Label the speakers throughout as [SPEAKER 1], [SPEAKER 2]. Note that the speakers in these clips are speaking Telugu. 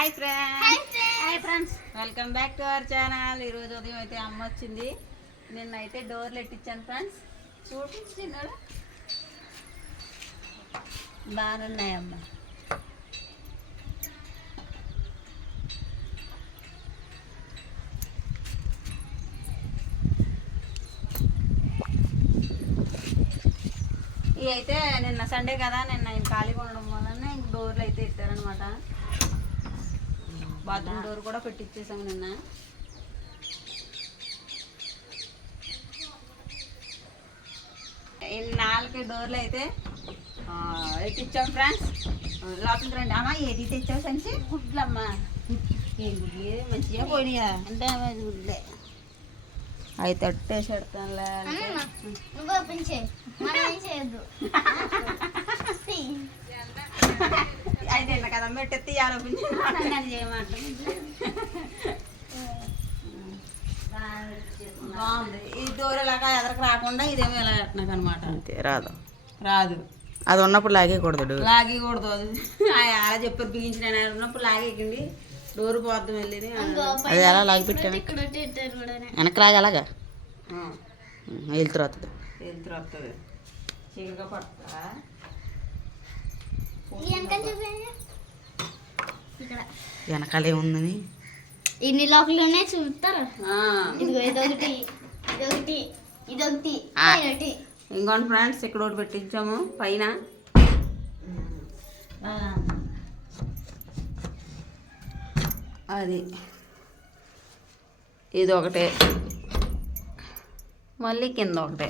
[SPEAKER 1] Hi friends hi friends welcome back to our channel ఈరోజు ఉదయం అయితే అమ్మ వచ్చింది. నిన్న అయితే డోర్లు ఎట్టించాను ఫ్రెండ్స్ చూడు చిన్నాడు బాగున్నాయి అమ్మ ఇవి అయితే నిన్న సండే కదా నిన్న ఆయన ఖాళీగా ఉండడం వలన ఇంక డోర్లు అయితే ఇట్టారనమాట బాత్రూమ్ డోర్ కూడా పెట్టించేసాము నిన్న. నాలుగు డోర్లు అయితే ఆ, ఎట్టించాం ఫ్రెండ్స్. లోపలికి రండి. అమ్మా ఏది తెచ్చావు సంచి? గుడ్లమ్మా. ఏం గుడ్లు మంచిగా పోయినాయా? అంటే గుడ్లే. అవి తట్టేసి పెడతానులే
[SPEAKER 2] నువ్వు ఓపెన్ చేయొద్దు.
[SPEAKER 1] అయితే ఇలా కదా చేయమంటాం బాగుంది. ఈ దూరలాగా ఎదరకు రాకుండా ఇదేమో ఇలా పెట్టినాక అనమాట
[SPEAKER 3] అంతే రాదు.
[SPEAKER 1] రాదు.
[SPEAKER 3] అది ఉన్నప్పుడు లాగేకూడదు
[SPEAKER 1] లాగకూడదు అది. ఆ- అలా చెప్పారు బిగించిన ఆయన ఉన్నప్పుడు లాగేకండి డోర్ పోద్దాం వెళ్ళి
[SPEAKER 3] అది ఎలా లాగి పెట్టాను వెనక్కి లాగి అలాగా వెళ్తురు వస్తుంది
[SPEAKER 1] వెళ్తురు వస్తుంది చీకగా పడతా
[SPEAKER 2] వెనకాల చూపించండి ఇక్కడ
[SPEAKER 3] వెనకాల ఏముందని
[SPEAKER 2] ఇన్ని లోకలు ఉన్నాయి ఇదిగో ఇదొకటి
[SPEAKER 1] ఇంకోటి ఫ్రెండ్స్ ఇక్కడ ఒకటి పెట్టించాము పైన. అది. ఇది ఒకటే మళ్ళీ కింద ఒకటే.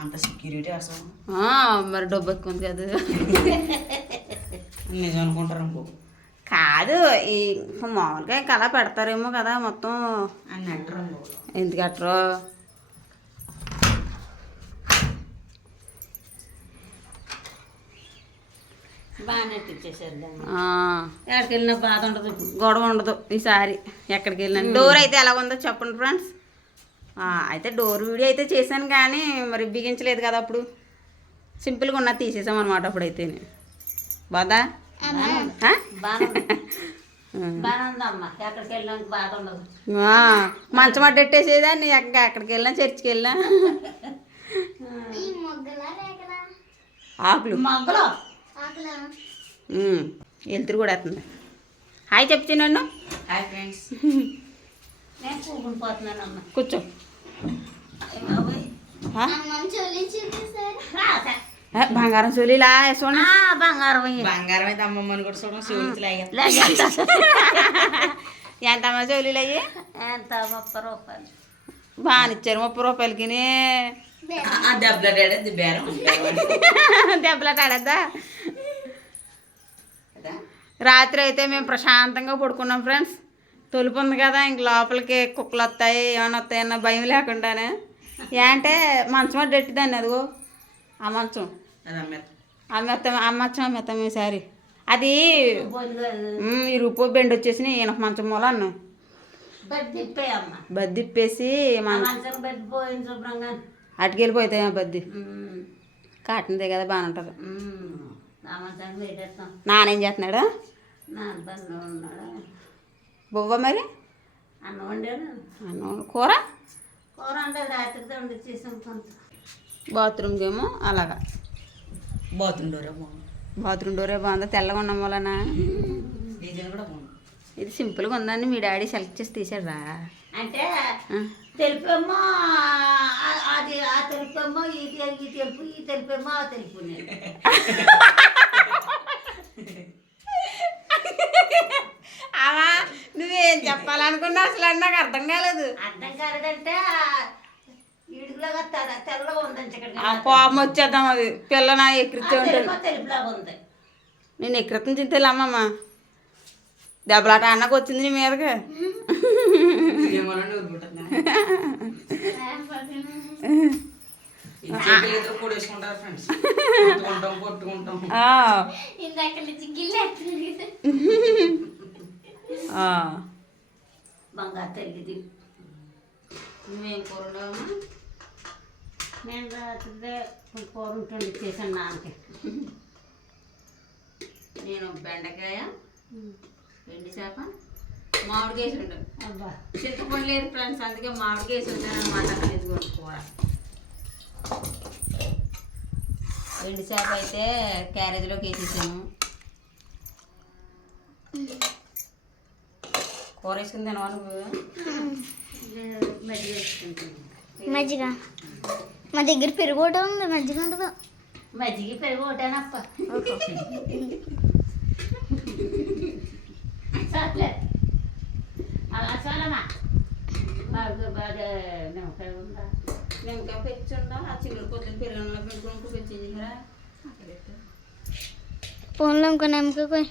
[SPEAKER 3] అంత సెక్యూరిటీ అసలు.
[SPEAKER 1] ఆ, మరి డబ్బు ఎక్కువ ఉంది కదా.
[SPEAKER 3] నిజం అనుకుంటారు అనుకో
[SPEAKER 1] కాదు ఈ మామూలుగా ఇంకా అలా పెడతారేమో కదా మొత్తం.
[SPEAKER 3] అని అంటారు
[SPEAKER 1] ఎందుకు ఎక్కడికి వెళ్ళినా బాధ ఉండదు. గొడవ ఉండదు ఈసారి ఎక్కడికి వెళ్ళినా. డోర్ అయితే ఎలా ఉందో చెప్పండి ఫ్రెండ్స్. అయితే డోర్ వీడియో అయితే చేశాను కానీ మరి బిగించలేదు కదా అప్పుడు. సింపుల్గా ఉన్న తీసేసాం అనమాట అప్పుడైతే బాదా మంచం అడ్డెట్టేసేదాన్ని ఎక్క- ఎక్కడికి వెళ్ళినా చర్చికి వెళ్ళినా?
[SPEAKER 2] ఈ మొగ్గలా రేఖలా
[SPEAKER 1] ఆకులు. వెళ్తురు కూడా వస్తుంది. హాయ్ చెప్తే నన్ను
[SPEAKER 3] హాయ్ ఫ్రెండ్స్.
[SPEAKER 1] కూర్చో. బంగారం సోలీలా చూడండి
[SPEAKER 3] బంగారం
[SPEAKER 4] బంగారం అయితే అమ్మమ్మని కూడా చూడడం లాగా
[SPEAKER 1] ఎంత అమ్మా సోలీలు అయ్యి
[SPEAKER 3] ఎంత ముప్పై రూపాయలు
[SPEAKER 1] బాగానిచ్చారు ముప్పై రూపాయలకి
[SPEAKER 4] ఆ దెబ్బలాడేది బేరం
[SPEAKER 1] రాత్రి అయితే మేము ప్రశాంతంగా పడుకున్నాం ఫ్రెండ్స్ తొలుపు ఉంది కదా ఇంక లోపలికి కుక్కలు వస్తాయి ఏమైనా వస్తాయి అన్న భయం లేకుండానే ఏంటే మంచం అడ్డు ఎట్టిదాన్ని అదిగో ఆ మంచం
[SPEAKER 4] అది అమ్మే
[SPEAKER 1] అమ్మెత్తాం అమ్మచ్చం అమ్మెత్తాం ఈసారి అది ఉమ్, ఈ రూపో బెండ్ వచ్చేసి ఈయన మంచం మూల అన్ను. బద్దిప్పేసి అటుకెళ్ళిపోతాయి ఆ బద్ది
[SPEAKER 3] ఉమ్,
[SPEAKER 1] కాటన్దే కదా బాగానే ఉంటుంది. నానేం చేస్తున్నాడు? బొవ్వ మరి?
[SPEAKER 3] అన్నం వండాను
[SPEAKER 1] అన్నం కూర?
[SPEAKER 3] కూర అంటే రాత్రితో వండి చేసాం కొంత
[SPEAKER 1] బాత్రూమ్కి ఏమో అలాగా.
[SPEAKER 4] బాతుండోరా బాగుంది.
[SPEAKER 1] బాత్రూమ్ డోరే బాగుందా? తెల్లగా ఉండడం వలన?
[SPEAKER 4] డిజైన్ కూడా బాగుంది.
[SPEAKER 1] ఇది సింపుల్గా ఉందని మీ డాడీ సెలెక్ట్ చేసి తీసాడు రా
[SPEAKER 3] అంటే తెలుపేమో అది ఆ తెలుపేమో ఈ తెలు- ఈ తెలుపు ఈ తెలుపేమో ఆ తెలుపు
[SPEAKER 1] అవా నువ్వేం చెప్పాలనుకున్నా అసలు నాకు అర్థం కాలేదు.
[SPEAKER 3] అర్థం కాలేదంటే ఇడుగులాగా తెల్ల తెల్లగా ఉందని ఇక్కడ
[SPEAKER 1] ఆ కోపం వచ్చేద్దాం అది. పిల్ల నా ఎక్కిరిచ్చే ఉంటుంది. నేను ఎక్కిరితం చింతలే అమ్మమ్మ దెబ్బలాట అన్నకు వచ్చింది నీ మీదకి.
[SPEAKER 3] బంగారు తెలిగింది నువ్వేం కూర ఉండవమ్మా నేను రాత్రి కూర ఉంటుంది చేశాను నాన్నకి నేను బెండకాయ
[SPEAKER 1] ఎండి చేప మామిడికాయ వేసి ఉంటాను
[SPEAKER 3] అబ్బా
[SPEAKER 1] చింతపండు లేదు ఫ్రెండ్స్ అందుకే మామిడికాయ వేసి ఉంటాను అనమాట ఇదిగోండి కూర. ఎండి చేప అయితే క్యారేజ్లోకి వేసేసాను. కూర వేసుకుని తినవా నువ్వు?
[SPEAKER 3] మజ్జిగ వేసుకుంటాను
[SPEAKER 2] మజ్జిగ. మా దగ్గర పెరుగు ఒకటి ఉంది మజ్జిగ ఉండదు
[SPEAKER 3] మజ్జిగ పెరుగు ఒకటేనప్ప. చాలే అలా చాలమ్మా బాగా బాగా నిమ్మకాయ ఉందా?
[SPEAKER 1] ఇంకా పెంచుండా ఆ చిల్లర పొద్దున పెరుగులో పెట్టుకుని పెంచేసారా
[SPEAKER 2] ఫోన్లో ఇంకో నమ్మకం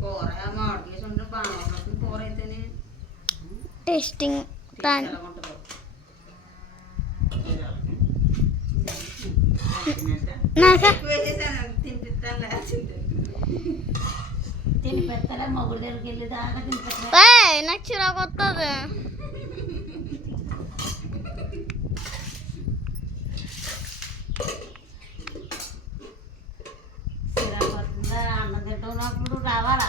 [SPEAKER 1] కూర మామిడికాయ వేసి ఉంటే బాగా కూర అయితేనే.
[SPEAKER 2] టేస్టింగ్ తాన్
[SPEAKER 1] ఎలా ఉంటుందో
[SPEAKER 2] నాకా
[SPEAKER 1] వేసేసాను తినిపిస్తాను లేచింది
[SPEAKER 3] తినిపెత్తలే మొగుడు దగ్గరికి వెళ్ళి దాకా తినిపెత్తలే.
[SPEAKER 2] ఏయ్, నాకు చిరాకు వస్తుంది
[SPEAKER 3] చిరాకు వస్తుందా? అన్నం తింటున్నప్పుడు రావాలా?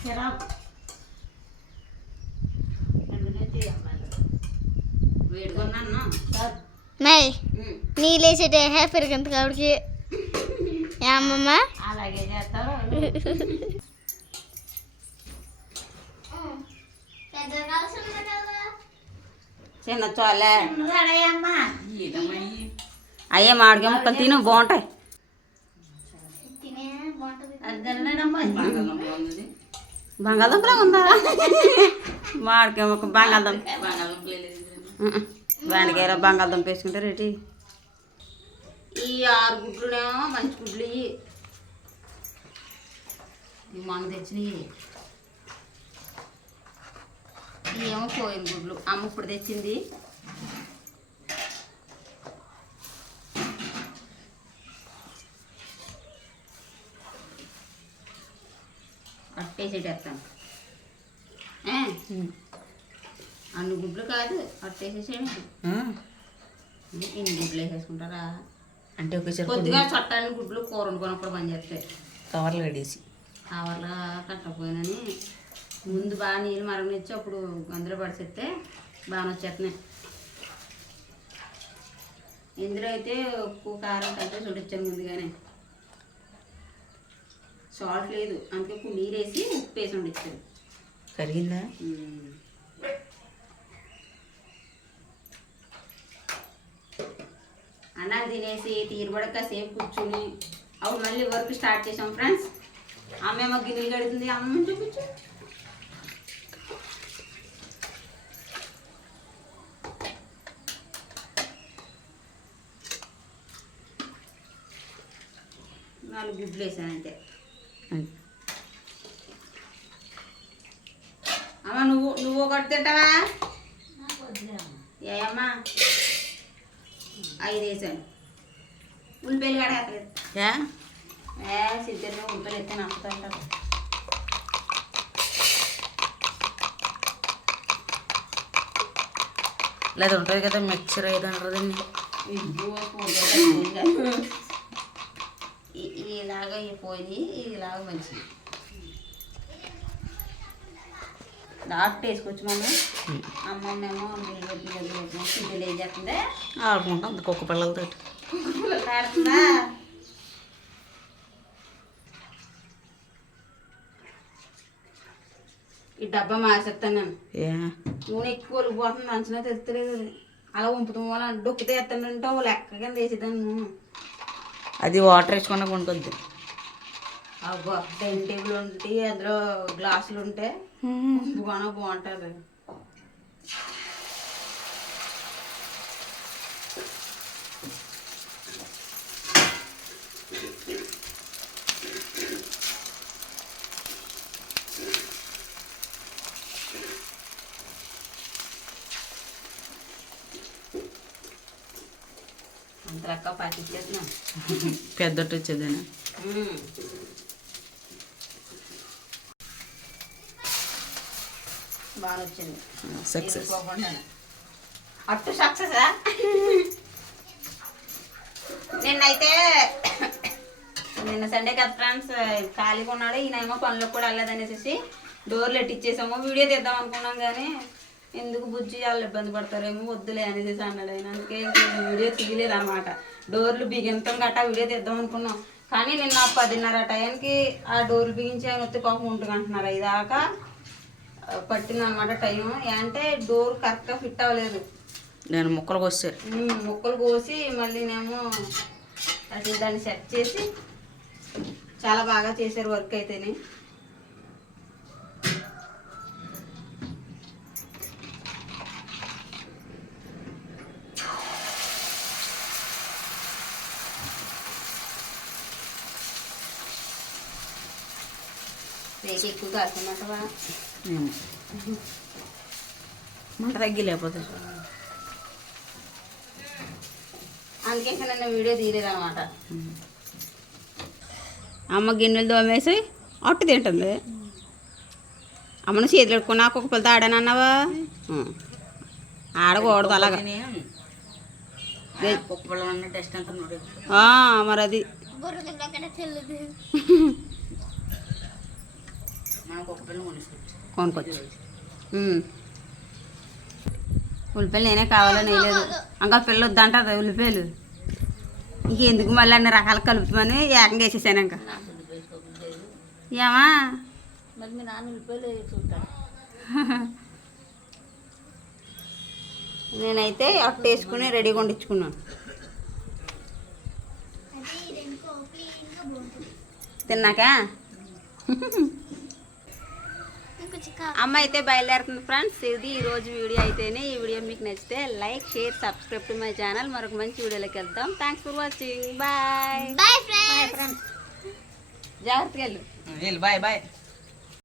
[SPEAKER 3] చిరాకు. అందుకే తీయమ్మా
[SPEAKER 1] వేడుకున్నాను
[SPEAKER 2] మై నీళ్ళేసేటే హే పెరిగింది కాబట్టి అమ్మమ్మ
[SPEAKER 3] అలాగే చేస్తారు
[SPEAKER 1] చిన్న చోలే.
[SPEAKER 3] అమ్మా
[SPEAKER 1] అయ్యే మామిడికాయ ముక్కలు తిను బాగుంటాయి. బంగాళదుంపలా ఉందా? మామిడికాయ ముక్క బంగాళదుంప. బెండకాయలో బంగాళదుంప వేసుకుంటే రెడీ. ఈ ఆరు గుడ్లునేమో మంచి గుడ్లు ఇవి ఇవి మొన్న తెచ్చినవి ఇవేమో పోయిన గుడ్లు. అమ్మ ఇప్పుడు తెచ్చింది. అట్టేసేటేస్తాను ఏ? అన్ని గుడ్లు కాదు అట్టేసేసేయండి ఇన్ని గుడ్లు వేసేసుకుంటారా?
[SPEAKER 4] అంటే ఒకేసారి
[SPEAKER 1] కొద్దిగా చుట్టాలని గుడ్లు కూర వండుకున్నప్పుడు పని చేస్తాయి.
[SPEAKER 4] కవర్లు కడేసి
[SPEAKER 1] ఆవర్లా కట్టకపోయినని ముందు బాగా నీళ్ళు మరగనిచ్చి అప్పుడు అందులో పడిసేస్తే బాగా వచ్చేస్తున్నాయి. ఇందులో అయితే ఉప్పు కారం కలిపి చూడించాను ముందుగానే. సాల్ట్ లేదు అందుకే ఇప్పుడు నీరు వేసి ఉప్పు వేసి వండించాను
[SPEAKER 4] కరిగిందా?
[SPEAKER 1] అన్నం తినేసి తీరుబడక సేపు కూర్చుని అప్పుడు మళ్ళీ వర్క్ స్టార్ట్ చేసాం ఫ్రెండ్స్ అమ్మేమో గిన్నెలు కడుతుంది. అమ్మ చూపించు నాలుగు గుడ్లు వేసాను అంతే. అమ్మ నువ్వు నువ్వు ఒకటి తింటావా? ఏమ్మా ఐదు వేసాను ఉల్లిపాయలు కూడా సిద్ధంగా ఉల్లిపాయలు ఎత్తే నప్పుతుంటారు
[SPEAKER 4] లేదా ఉంటుంది కదా మిక్చర్ ఏదో అంటారు దాన్ని.
[SPEAKER 1] ఇలాగ పోయి ఇలాగ మంచిది. డాక్టర్ వేసుకోవచ్చు మనం అమ్మమ్మేమో బిల్లు ఏం చేస్తుంది.
[SPEAKER 4] ఆడుకుంటాం కుక్క పిల్లలతో
[SPEAKER 1] ఆడుతుందా? ఈ డబ్బా మార్చేస్తాను నేను.
[SPEAKER 4] ఏ?
[SPEAKER 1] నూనె ఎక్కువ వెళ్ళిపోతుంది అంచనా తెలుస్తలేదు అలా వంపుతాం వల్ల డొక్కితే ఎత్తానంటే లెక్క కింద వేసేదాన్ని. నూనె
[SPEAKER 4] అది వాటర్ వేసుకున్నా ఉంటుంది
[SPEAKER 1] అబ్బా డైనింగ్ టేబుల్ ఉంటే అందులో గ్లాసులు ఉంటే వంపుకోన బాగుంటుంది. అంత లెక్క పాటించేస్తున్నాం
[SPEAKER 4] పెద్దటి వచ్చేదేనా
[SPEAKER 1] బాగా వచ్చింది
[SPEAKER 4] సక్సెస్.
[SPEAKER 1] అట్టు సక్సెసా నిన్నైతే నిన్న సండే కదా ఫ్రెండ్స్ ఖాళీగా ఉన్నాడు. ఈయనేమో పనులకు కూడా వెళ్ళలేదనేసి డోర్లు ఎట్టిచ్చేసాము. వీడియో తీద్దాం అనుకున్నాం కానీ ఎందుకు బుజ్జి వాళ్ళు ఇబ్బంది పడతారేమో వద్దులే అనేసి అన్నాడు ఆయన. అందుకే వీడియో తీయలేదు అనమాట డోర్లు బిగింతం గట్టా వీడియో తీద్దాం అనుకున్నాం. కానీ నిన్న పదిన్నర టైంకి ఆ డోర్లు బిగించి ఆయన వస్తే పాపం ఉంటుంది అంటున్నారు ఇదాకా పట్టింది అనమాట టైం అంటే డోర్ కరెక్ట్గా ఫిట్ అవ్వలేదు.
[SPEAKER 4] నేను ముక్కలు కోసారు
[SPEAKER 1] ముక్కలు కోసి మళ్ళీ నేమో అసలు దాన్ని సెట్ చేసి చాలా బాగా చేశారు వర్క్ అయితేనే. రేపు ఎక్కువ
[SPEAKER 4] ఏమో. మంట తగ్గి లేకపోతే
[SPEAKER 1] అందుకే నన్ను వీడియో తీయలేదు అనమాట అమ్మ గిన్నెలు దోమేసి అట్టు తింటుంది. అమ్మను చేతులు పెట్టుకుని నాకు ఒక పిల్లతో ఆడానన్నావా ఆడకూడదు అలాగా. మరి అది
[SPEAKER 2] బుర్ర అక్కడ తెల్లదు
[SPEAKER 4] మనం కుక్క పిల్లలు కొనేసుకోవచ్చు
[SPEAKER 1] కొనుక్కోవచ్చు. ఉల్లిపాయలు నేనే కావాలని వేయలేదు ఇంకా పిల్ల వద్దంటది ఉల్లిపాయలు. ఇంకెందుకు మళ్ళీ అన్ని రకాలు కలుపుతామని ఏకంగా వేసేసాను ఇంకా. ఏమా? నేనైతే అట్టు వేసుకుని రెడీగా వండించుకున్నాను తిన్నాకా? అమ్మ అయితే బయలుదేరుతుంది ఫ్రెండ్స్. ఇది ఈ రోజు వీడియో అయితేనే ఈ వీడియో మీకు నచ్చితే like share subscribe to my channel. మరొక మంచి వీడియోలోకి వెళ్దాం. Thanks for watching bye
[SPEAKER 2] bye friends
[SPEAKER 1] జాగ్రత్తగా వెళ్ళు.
[SPEAKER 4] Bye bye